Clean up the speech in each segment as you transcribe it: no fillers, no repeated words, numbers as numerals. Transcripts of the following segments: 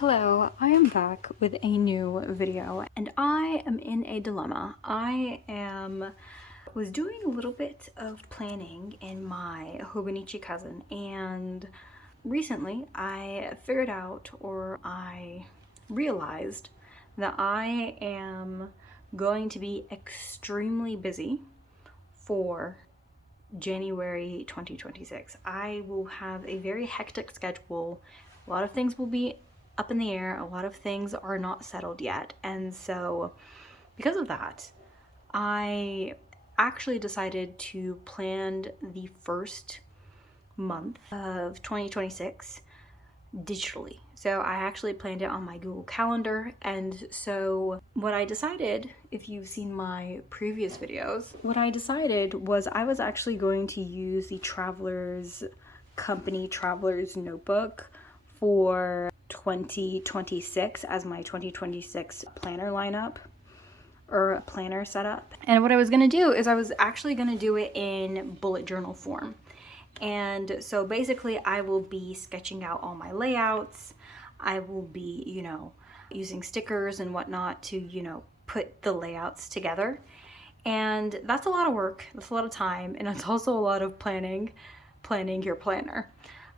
Hello, I am back with a new video and I am in a dilemma. Was doing a little bit of planning in my Hobonichi cousin, and recently I figured out, or I realized, that I am going to be extremely busy for January 2026. I will have a very hectic schedule. A lot of things will be up in the air. A lot of things are not settled yet. And so because of that, I actually decided to plan the first month of 2026 digitally. So I actually planned it on my Google Calendar. And so what I decided, if you've seen my previous videos, what I decided was I was actually going to use the Traveler's Notebook for 2026 as my 2026 planner lineup or planner setup. And what I was going to do is I was actually going to do it in bullet journal form. And so basically I will be sketching out all my layouts. I will be, using stickers and whatnot to, put the layouts together. And that's a lot of work. That's a lot of time. And it's also a lot of planning your planner.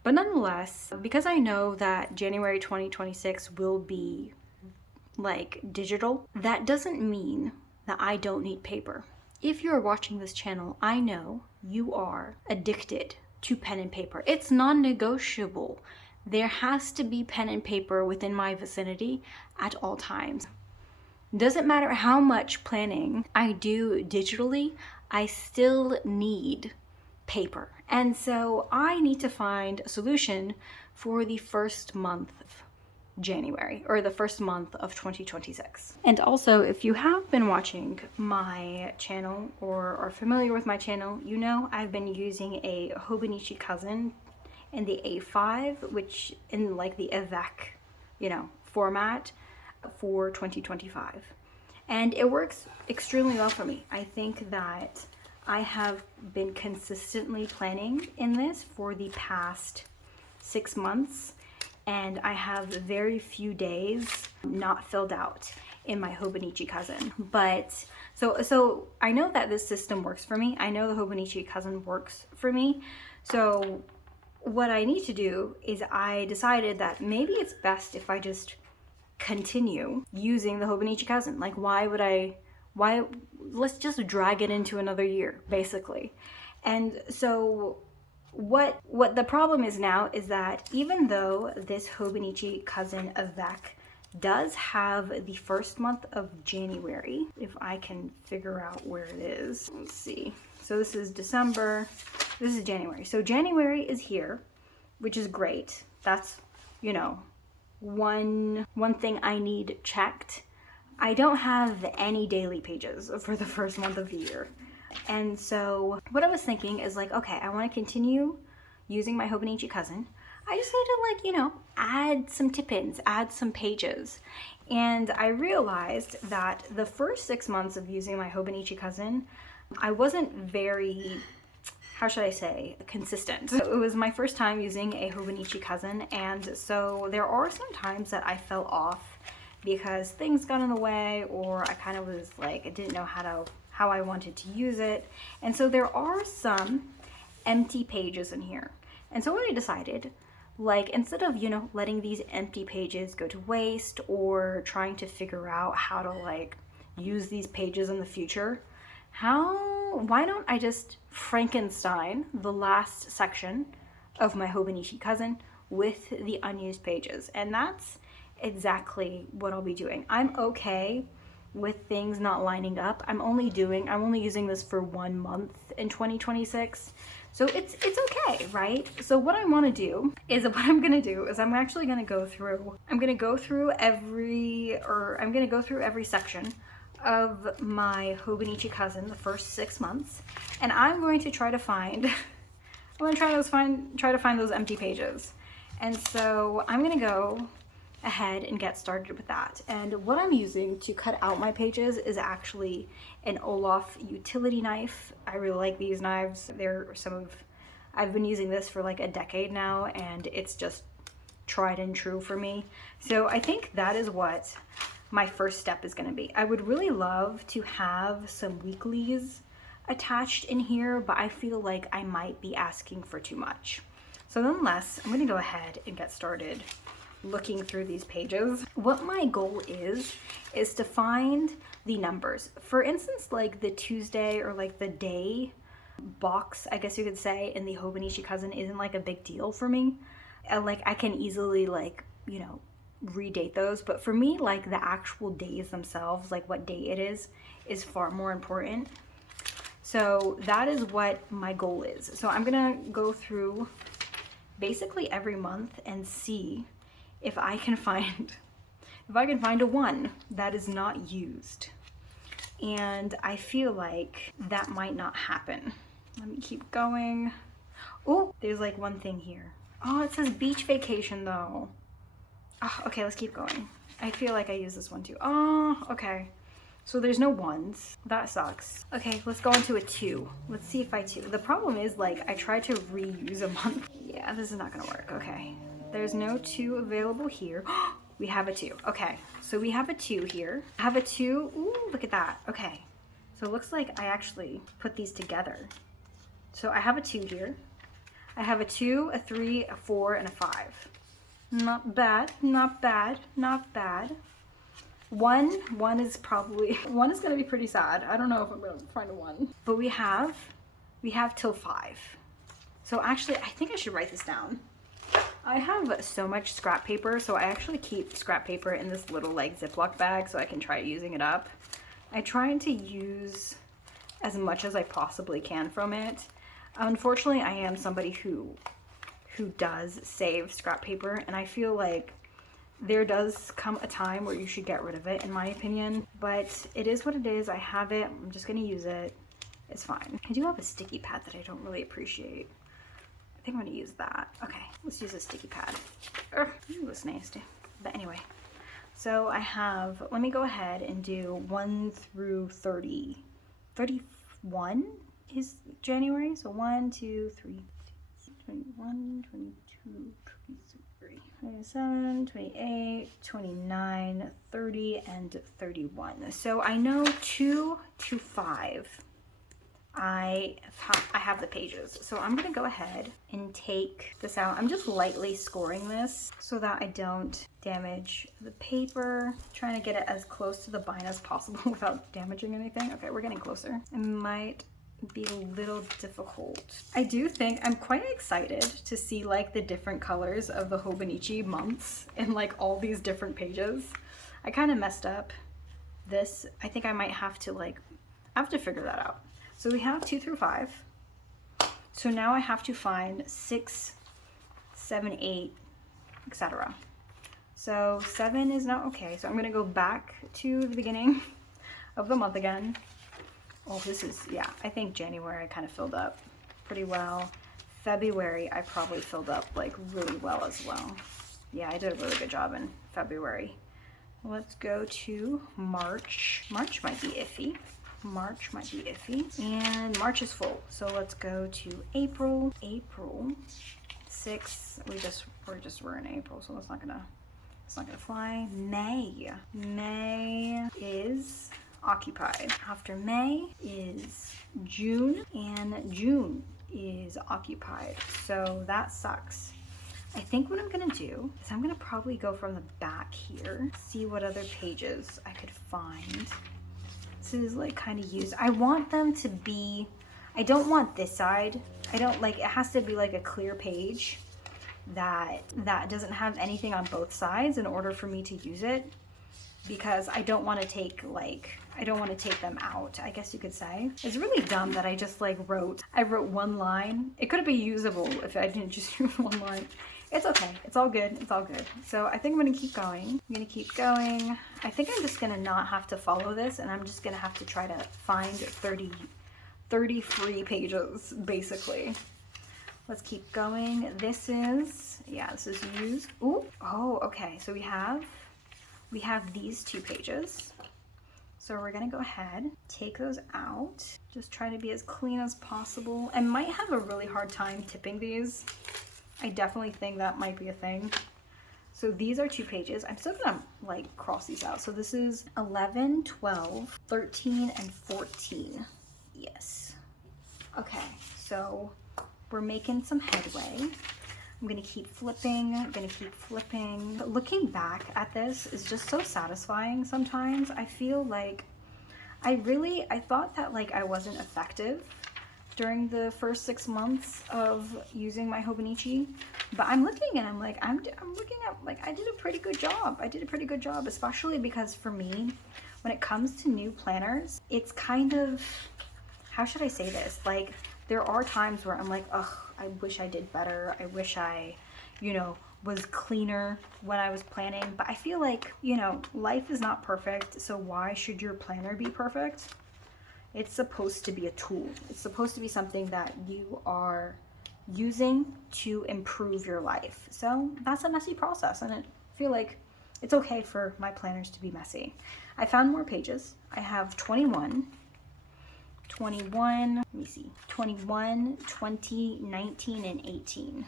But nonetheless, because I know that January 2026 will be like digital, that doesn't mean that I don't need paper. If you're watching this channel, I know you are addicted to pen and paper. It's non-negotiable. There has to be pen and paper within my vicinity at all times. Doesn't matter how much planning I do digitally, I still need paper. And so I need to find a solution for the first month of January, or the first month of 2026. And also, if you have been watching my channel or are familiar with my channel, you know I've been using a Hobonichi cousin in the A5, which in like the avec, format for 2025. And it works extremely well for me. I think that I have been consistently planning in this for the past 6 months, and I have very few days not filled out in my Hobonichi cousin. But so I know that this system works for me. I know the Hobonichi cousin works for me. So what I need to do is I decided that maybe it's best if I just continue using the Hobonichi cousin. Like, let's just drag it into another year, basically. And so what the problem is now is that even though this Hobonichi cousin avec does have the first month of January, if I can figure out where it is, let's see. So this is December, this is January. So January is here, which is great. That's, one thing I need checked. I don't have any daily pages for the first month of the year. And so what I was thinking is like, okay, I want to continue using my Hobonichi cousin. I just need to add some tip-ins, add some pages. And I realized that the first 6 months of using my Hobonichi cousin, I wasn't very, how should I say, consistent. So it was my first time using a Hobonichi cousin, and so there are some times that I fell off because things got in the way, or I kind of was like, I didn't know how I wanted to use it. And so there are some empty pages in here. And so what I decided, instead of, letting these empty pages go to waste or trying to figure out how to use these pages in the future, why don't I just Frankenstein the last section of my Hobonichi cousin with the unused pages? And that's exactly what I'll be doing. I'm okay with things not lining up. I'm only using this for 1 month in 2026. So it's okay, right? So what I'm gonna do is I'm actually gonna go through every section of my Hobonichi cousin the first 6 months, and I'm going to try to find those empty pages. And so I'm gonna go ahead and get started with that. And what I'm using to cut out my pages is actually an Olaf utility knife. I really like these knives. I've been using this for like a decade now, and it's just tried and true for me. So I think that is what my first step is going to be. I would really love to have some weeklies attached in here, but I feel like I might be asking for too much. So nonetheless, I'm going to go ahead and get started looking through these pages. What my goal is to find the numbers. For instance, like the Tuesday or like the day box, I guess you could say, in the Hobonichi Cousin isn't like a big deal for me. Like I can easily like, you know, redate those, but for me, like the actual days themselves, like what day it is far more important. So that is what my goal is. So I'm gonna go through basically every month and see if I can find a one that is not used. And I feel like that might not happen. Let me keep going. Oh, there's like one thing here. Oh, it says beach vacation though. Oh, okay, let's keep going. I feel like I use this one too. Oh, okay. So there's no ones. That sucks. Okay, let's go into a 2. Let's see if I 2. The problem is, like, I tried to reuse a month. Yeah, this is not gonna work. Okay. There's no 2 available here. We have a 2. Okay, so we have a 2 here. I have a 2. Ooh, look at that. Okay. So it looks like I actually put these together. So I have a 2 here. I have a 2, a 3, a 4, and a 5. Not bad, not bad, not bad. One is probably, 1 is gonna be pretty sad. I don't know if I'm gonna find a 1. But we have till 5. So actually, I think I should write this down. I have so much scrap paper, so I actually keep scrap paper in this little like Ziploc bag so I can try using it up. I try to use as much as I possibly can from it. Unfortunately, I am somebody who does save scrap paper, and I feel like there does come a time where you should get rid of it, in my opinion, but it is what it is. I have it. I'm just gonna use it. It's fine. I do have a sticky pad that I don't really appreciate. I think I'm gonna use that. Okay, let's use a sticky pad. Ugh, it was nasty. But anyway, so I have, let me go ahead and do 1 through 30. 31 is January, so 1, 2, 3, 21, 22, 23, 27, 28, 29, 30, and 31. So I know 2 to 5. I have the pages. So I'm gonna go ahead and take this out. I'm just lightly scoring this so that I don't damage the paper. Trying to get it as close to the bind as possible without damaging anything. Okay, we're getting closer. It might be a little difficult. I do think I'm quite excited to see like the different colors of the Hobonichi months in like all these different pages. I kind of messed up this. I think I might have to figure that out. So we have 2 through 5. So now I have to find 6, 7, 8, etc. So 7 is not okay. So I'm gonna go back to the beginning of the month again. Oh, this is, yeah, I think January I kind of filled up pretty well. February I probably filled up like really well as well. Yeah, I did a really good job in February. Let's go to March. March might be iffy. March might be iffy. And March is full. So let's go to April. April 6. We're in April, so it's not gonna fly. May. May is occupied. After May is June, and June is occupied. So that sucks. I think what I'm gonna do is I'm gonna probably go from the back here, see what other pages I could find. This is like kind of used. I want them to be, I don't want this side. I don't like, it has to be like a clear page that doesn't have anything on both sides in order for me to use it, because I don't want to take them out, I guess you could say. It's really dumb that I just like wrote one line. It could be usable if I didn't just use one line. It's okay. It's all good. It's all good. So I think I'm going to keep going. I'm going to keep going. I think I'm just going to not have to follow this, and I'm just going to have to try to find 30 free pages, basically. Let's keep going. This is used. Ooh. Oh, okay. So we have these 2 pages. So we're gonna go ahead, take those out. Just try to be as clean as possible. I might have a really hard time tipping these. I definitely think that might be a thing. So these are 2 pages. I'm still gonna like cross these out. So this is 11, 12, 13, and 14. Yes. Okay, so we're making some headway. I'm gonna keep flipping, I'm gonna keep flipping. But looking back at this is just so satisfying sometimes. I feel like I thought that like I wasn't effective during the first 6 months of using my Hobonichi, but I'm looking and I'm like, I'm looking at like, I did a pretty good job. I did a pretty good job, especially because for me, when it comes to new planners, it's kind of, how should I say this? Like, there are times where I'm like, ugh, I wish I did better. I wish I, you know, was cleaner when I was planning. But I feel like, you know, life is not perfect. So why should your planner be perfect? It's supposed to be a tool. It's supposed to be something that you are using to improve your life. So that's a messy process. And I feel like it's okay for my planners to be messy. I found more pages. I have 21, let me see, 21, 20, 19, and 18.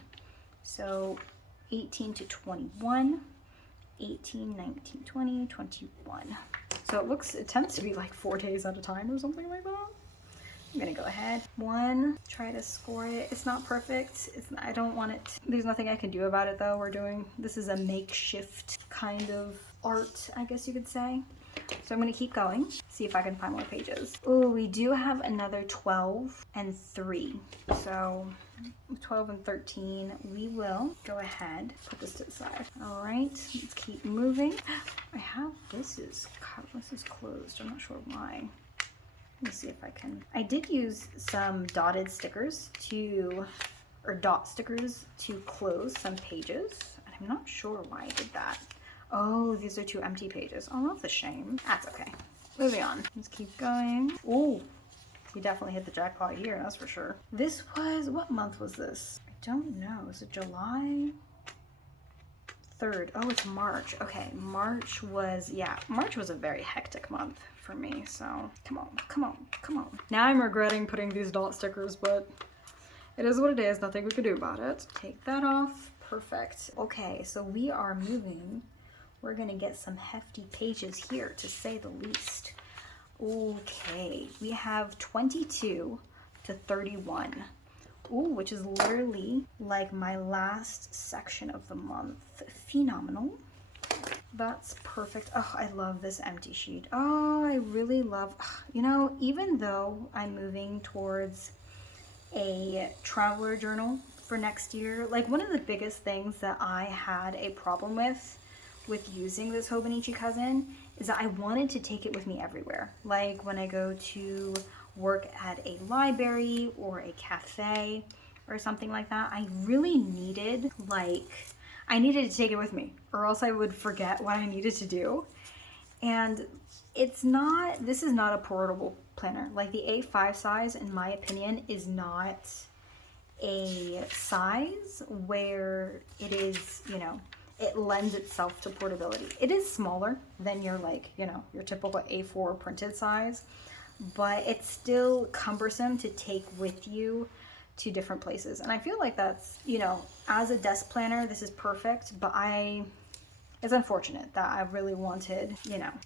So 18 to 21, 18, 19, 20, 21. So it tends to be like 4 days at a time or something like that. I'm gonna go ahead. Try to score it. It's not perfect. I don't want it. There's nothing I can do about it though. This is a makeshift kind of art, I guess you could say. So I'm gonna keep going, see if I can find more pages. Oh, we do have another 12 and 3. So 12 and 13, we will go ahead, put this to the side. All right, let's keep moving. This is closed. I'm not sure why. Let me see if I can. I did use some dot stickers to close some pages. And I'm not sure why I did that. Oh, these are 2 empty pages. Oh, that's a shame. That's okay. Moving on. Let's keep going. Oh, we definitely hit the jackpot here, that's for sure. What month was this? I don't know. Is it July 3rd? Oh, it's March. Okay, March was a very hectic month for me. So come on. Now I'm regretting putting these dot stickers, but it is what it is. Nothing we can do about it. Take that off. Perfect. Okay, so we are moving. We're gonna get some hefty pages here, to say the least. Okay, we have 22 to 31. Ooh, which is literally like my last section of the month. Phenomenal. That's perfect. Oh, I love this empty sheet. Oh, I really love, you know, even though I'm moving towards a traveler journal for next year, like one of the biggest things that I had a problem with using this Hobonichi cousin is that I wanted to take it with me everywhere. Like when I go to work at a library or a cafe or something like that, I really needed to take it with me, or else I would forget what I needed to do. And this is not a portable planner. Like the A5 size, in my opinion, is not a size where it is, you know, it lends itself to portability. It is smaller than your your typical A4 printed size, but it's still cumbersome to take with you to different places. And I feel like that's, you know, as a desk planner, this is perfect, but it's unfortunate that I really wanted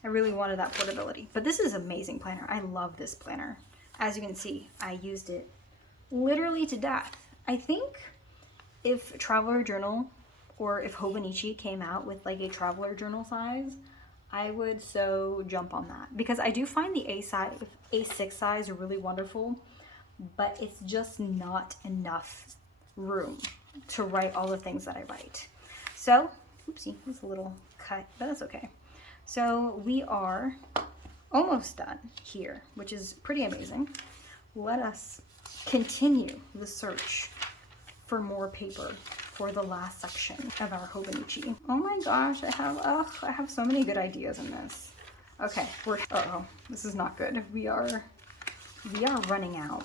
that portability. But this is an amazing planner. I love this planner. As you can see, I used it literally to death. I think if Traveler Journal or if Hobonichi came out with like a Traveler Journal size, I would so jump on that, because I do find the A6 size really wonderful, but it's just not enough room to write all the things that I write. So, oopsie, that's a little cut, but that's okay. So we are almost done here, which is pretty amazing. Let us continue the search for more paper for the last section of our Hobonichi. Oh my gosh, I have so many good ideas in this. Okay, this is not good. We are running out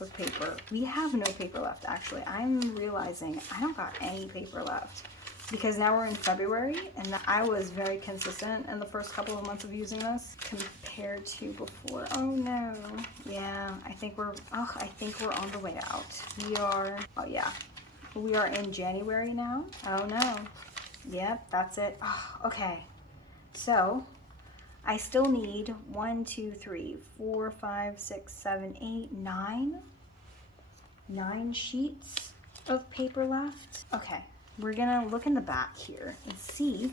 of paper. We have no paper left, actually. I'm realizing I don't got any paper left, because now we're in February, and I was very consistent in the first couple of months of using this compared to before. Oh no. Yeah, I think we're on the way out. We are in January now. Oh no. Yep, that's it. Oh, okay. So I still need 1, 2, 3, 4, 5, 6, 7, 8, 9. 9 sheets of paper left. Okay, we're gonna look in the back here and see,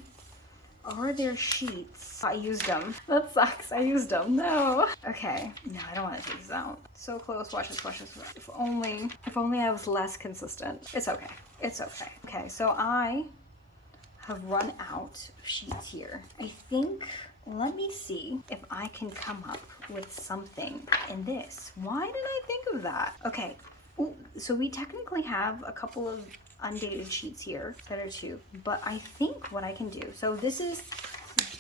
are there sheets? I used them. That sucks, I used them. No. Okay, no, I don't want to take these out. So close, watch this, watch this. If only I was less consistent. It's okay, it's okay. Okay, so I have run out of sheets here. I think, let me see if I can come up with something in this. Why did I think of that? Okay. Ooh, so we technically have a couple of undated sheets here that are 2, but I think what I can do, so this is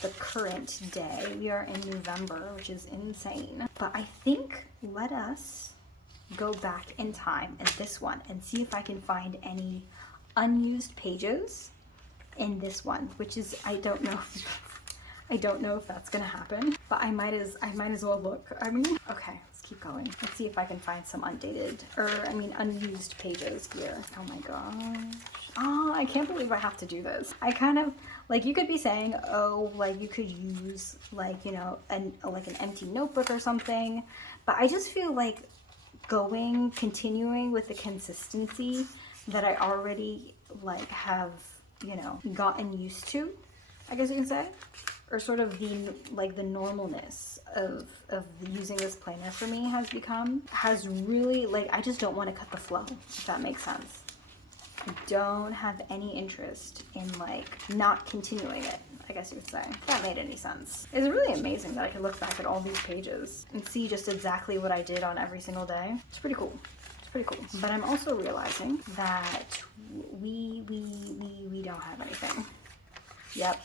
the current day. We are in November, which is insane. But I think let us go back in time in this one and see if I can find any unused pages in this one, which is, I don't know if that's gonna happen, but I might as well look. I mean, okay, let's keep going. Let's see if I can find some unused pages here. Oh my gosh. Oh, I can't believe I have to do this. I kind of, like, you could be saying, oh, like, you could use, like, you know, an empty notebook or something, but I just feel like continuing with the consistency that I already, like, have, you know, gotten used to, I guess you can say, or sort of the normalness of using this planner for me has really, like, I just don't want to cut the flow, if that makes sense. I don't have any interest in, like, not continuing it, I guess you would say. If that made any sense. It's really amazing that I can look back at all these pages and see just exactly what I did on every single day. It's pretty cool. It's pretty cool. But I'm also realizing that we don't have anything. Yep.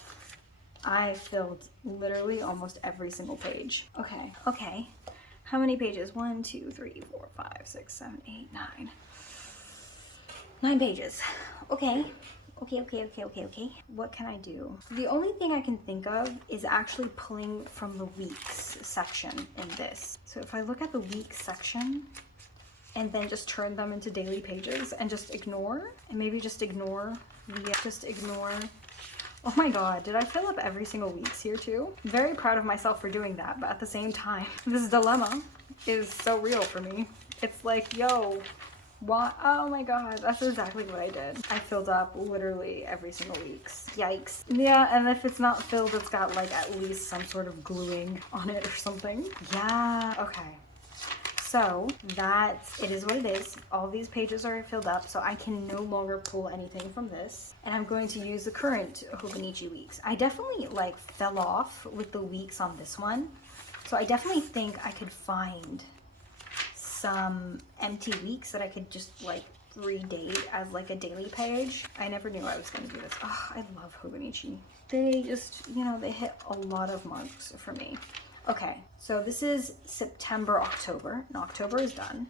I filled literally almost every single page. Okay. How many pages? 1, 2, 3, 4, 5, 6, 7, 8, 9. 9 pages. Okay. What can I do? The only thing I can think of is actually pulling from the weeks section in this. So if I look at the weeks section and then just turn them into daily pages and just ignore, oh my god, did I fill up every single weeks here too? I'm very proud of myself for doing that, but at the same time, this dilemma is so real for me. It's like, yo, what? Oh my god, that's exactly what I did. I filled up literally every single weeks. Yikes. Yeah, and if it's not filled, it's got like at least some sort of gluing on it or something. Yeah, okay. So it is what it is. All these pages are filled up, so I can no longer pull anything from this. And I'm going to use the current Hobonichi weeks. I definitely like fell off with the weeks on this one. So I definitely think I could find some empty weeks that I could just like redate as like a daily page. I never knew I was going to do this. Oh, I love Hobonichi. They just, you know, they hit a lot of marks for me. Okay, so this is September, October, and October is done.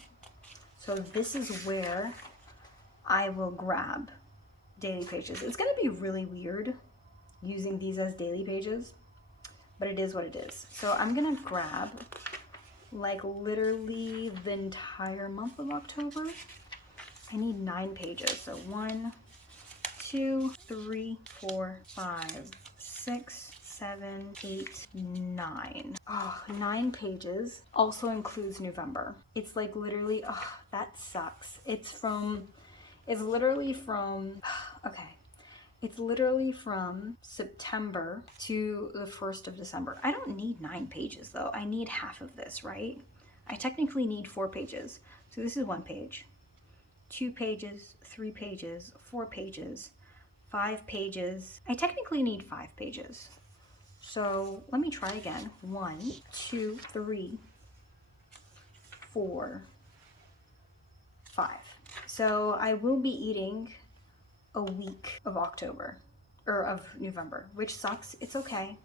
So this is where I will grab daily pages. It's gonna be really weird using these as daily pages, but it is what it is. So I'm gonna grab like literally the entire month of October. I need 9 pages. So 1, 2, 3, 4, 5, 6, 7, 8, 9. Oh, 9 pages. Also includes November. It's like literally, oh, that sucks. It's literally from September to the 1st of December. I don't need 9 pages though. I need half of this, right? I technically need 4 pages. So this is 1 page, 2 pages, 3 pages, 4 pages, 5 pages. I technically need 5 pages. So let me try again. 1, 2, 3, 4, 5. So I will be eating a week of October, or of November, which sucks. It's okay.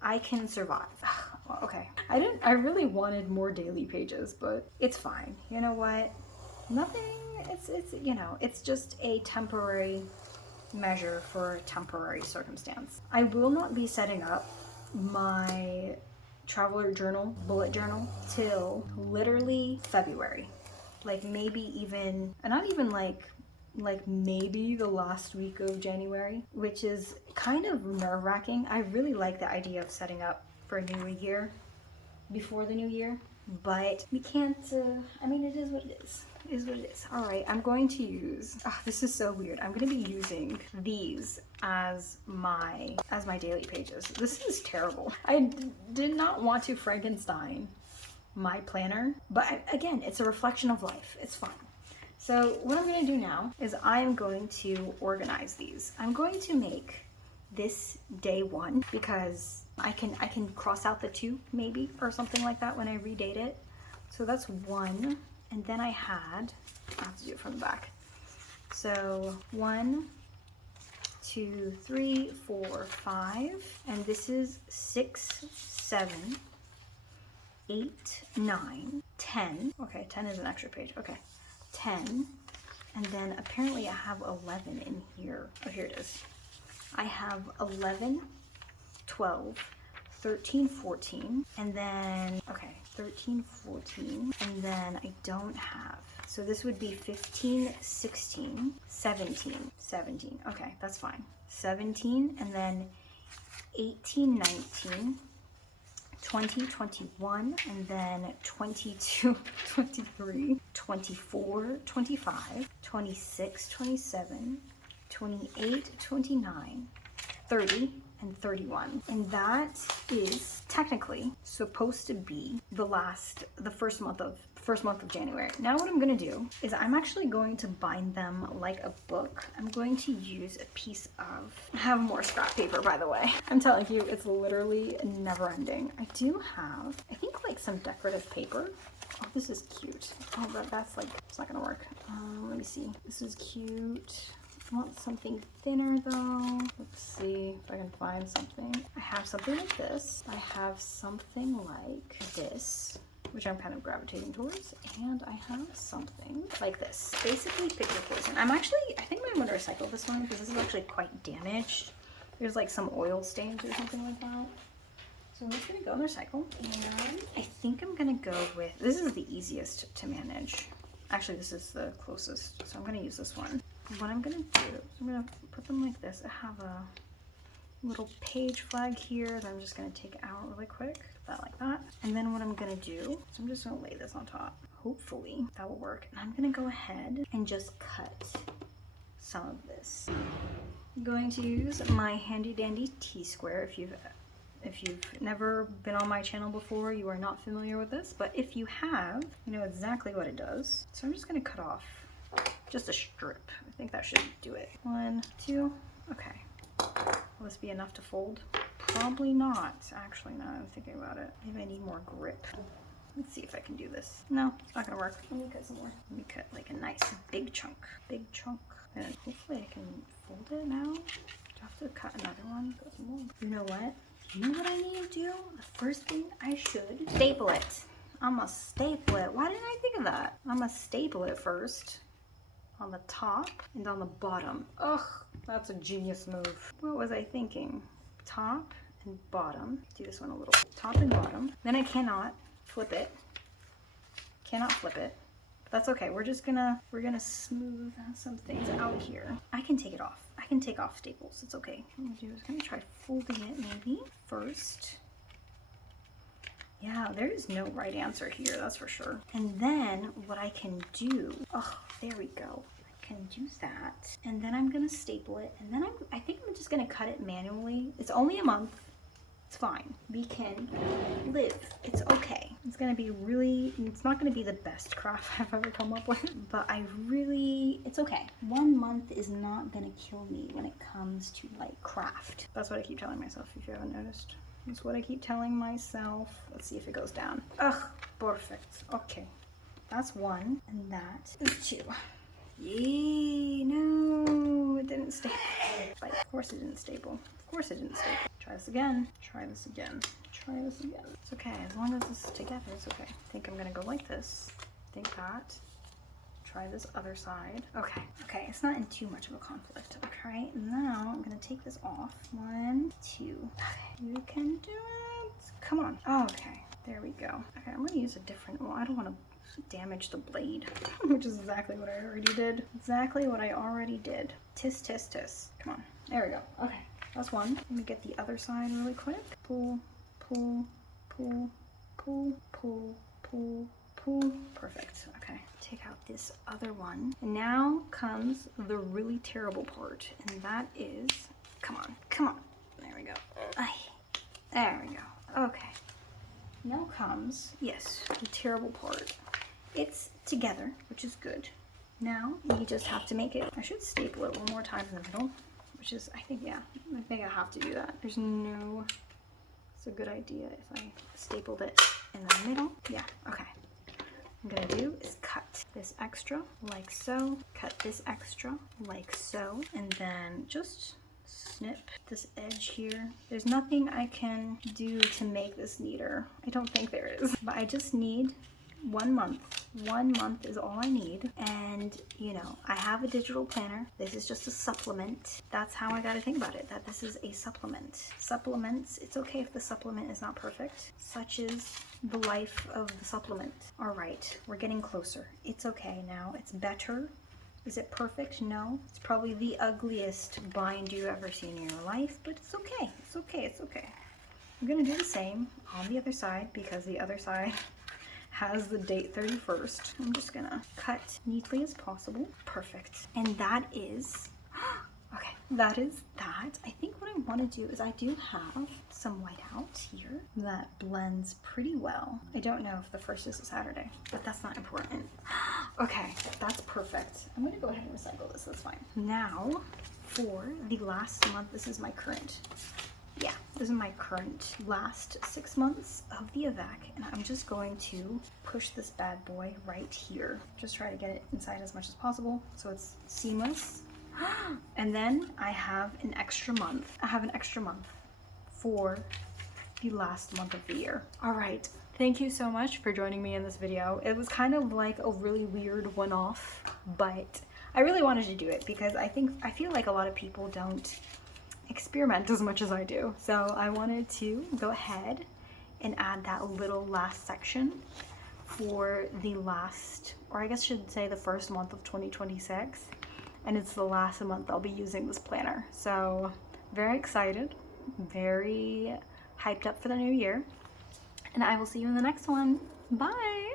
I can survive. Okay. I really wanted more daily pages, but it's fine. You know what? Nothing, it's you know, it's just a temporary measure for a temporary circumstance. I will not be setting up my traveler journal, bullet journal, till literally February. Like maybe even, not even like like maybe the last week of January, which is kind of nerve-wracking. I really like the idea of setting up for a new year before the new year, but we can't, I mean, it is what it is. It is what it is. All right, I'm going to use, oh, this is so weird. I'm going to be using these as my daily pages. This is terrible. I did not want to Frankenstein my planner, but again, it's a reflection of life. It's fun. So what I'm going to do now is I'm going to organize these. I'm going to make this day 1 because I can cross out the 2 maybe or something like that when I redate it. So that's 1, and then I have to do it from the back. So 1, 2, 3, 4, 5, and this is 6, 7, 8, 9, 10. Okay, 10 is an extra page. Okay. 10, and then apparently I have 11 in here. Oh, here it is. I have 11, 12, 13, 14, and then, okay, 13, 14, and then I don't have. So this would be 15, 16, 17. Okay, that's fine. 17, and then 18, 19, 20, 21, and then 22, 23, 24, 25, 26, 27, 28, 29, 30, and 31. And that is technically supposed to be the first month of January. Now what I'm gonna do is I'm actually going to bind them like a book. I'm going to use a piece of, I have more scrap paper, by the way. I'm telling you, it's literally never ending. I do have, I think, like some decorative paper. Oh, this is cute. Oh, but that's like, it's not gonna work. Let me see. This is cute. I want something thinner though. Let's see if I can find something. I have something like this. I have something like this, which I'm kind of gravitating towards, and I have something like this. Basically, pick your poison. I think I'm going to recycle this one because this is actually quite damaged. There's like some oil stains or something like that. So I'm just going to go and recycle, and I think I'm going to go with, this is the easiest to manage. Actually, this is the closest, so I'm going to use this one. What I'm going to do is I'm going to put them like this. I have a little page flag here that I'm just going to take out really quick. That like that. And then what I'm going to do is I'm just going to lay this on top. Hopefully that will work. And I'm going to go ahead and just cut some of this. I'm going to use my handy dandy T-square. If you've never been on my channel before, you are not familiar with this, but if you have, you know exactly what it does. So I'm just going to cut off just a strip. I think that should do it. 1, 2, okay. Will this be enough to fold? Probably not, actually, now I'm thinking about it. Maybe I need more grip. Let's see if I can do this. No, it's not gonna work. Let me cut some more. Let me cut like a nice big chunk. And hopefully I can fold it now. Do I have to cut another one? Cut some more. You know what? You know what I need to do? The first thing I should staple it. I'm gonna staple it. Why didn't I think of that? I'm gonna staple it first on the top and on the bottom. Ugh, that's a genius move. What was I thinking? Top and bottom. Do this one a little. Top and bottom. Then I cannot flip it. Cannot flip it. But that's okay. We're gonna smooth some things out here. I can take it off. I can take off staples. It's okay. What I'm gonna do is I'm gonna try folding it maybe first. Yeah, there is no right answer here, that's for sure. And then what I can do, oh, there we go. I can do that. And then I'm gonna staple it. And then I think I'm just gonna cut it manually. It's only a month. It's fine. We can live. It's okay. It's gonna be it's not gonna be the best craft I've ever come up with, but it's okay. 1 month is not gonna kill me when it comes to like craft. That's what I keep telling myself, if you haven't noticed. That's what I keep telling myself. Let's see if it goes down. Ugh, perfect. Okay, that's 1, and that is 2. Yay, no, it didn't staple. Like, of course it didn't staple. Of course it didn't staple. Try this again. Try this again. Try this again. It's okay, as long as this is together, it's okay. I think I'm gonna go like this. Think that. Try this other side. Okay, okay, it's not in too much of a conflict. Okay, now I'm gonna take this off. 1, 2. Okay, you can do it. Come on. Okay, there we go. Okay, I'm gonna use a different one. I don't wanna damage the blade, which is exactly what I already did. Exactly what I already did. Tis, tis, tis. Come on. There we go. Okay, that's one. Let me get the other side really quick. Pull, pull, pull, pull, pull, pull, pull. Perfect. Okay. Take out this other one. And now comes the really terrible part, and that is, come on, come on. There we go. Ay, there we go. Okay. Now comes, yes, the terrible part. It's together, which is good. Now we just have to make it. I should staple it one more time in the middle, which is, I think, yeah, I think I have to do that. There's no, it's a good idea if I stapled it in the middle. Yeah, okay. What I'm gonna do is cut this extra like so, cut this extra like so, and then just snip this edge here. There's nothing I can do to make this neater. I don't think there is, but I just need 1 month. 1 month is all I need. And you know, I have a digital planner. This is just a supplement. That's how I gotta think about it, that this is a supplement. Supplements, it's okay if the supplement is not perfect. Such is the life of the supplement. All right, we're getting closer. It's okay now, it's better. Is it perfect? No. It's probably the ugliest bind you've ever seen in your life, but it's okay. It's okay, it's okay. I'm gonna do the same on the other side because the other side has the date 31st. I'm just gonna cut neatly as possible. Perfect. And that is, okay, that is that. I think what I wanna do is I do have some white out here that blends pretty well. I don't know if the first is a Saturday, but that's not important. Okay, that's perfect. I'm gonna go ahead and recycle this, that's fine. Now, for the last month, this is my current, yeah, this is my current last 6 months of the Avec, and I'm just going to push this bad boy right here. Just try to get it inside as much as possible so it's seamless. And then I have an extra month. I have an extra month for the last month of the year. All right, thank you so much for joining me in this video. It was kind of like a really weird one-off, but I really wanted to do it because I feel like a lot of people don't experiment as much as I do. So I wanted to go ahead and add that little last section for the last, or I guess I should say the first month of 2026. And it's the last month I'll be using this planner. So very excited, very hyped up for the new year. And I will see you in the next one. Bye.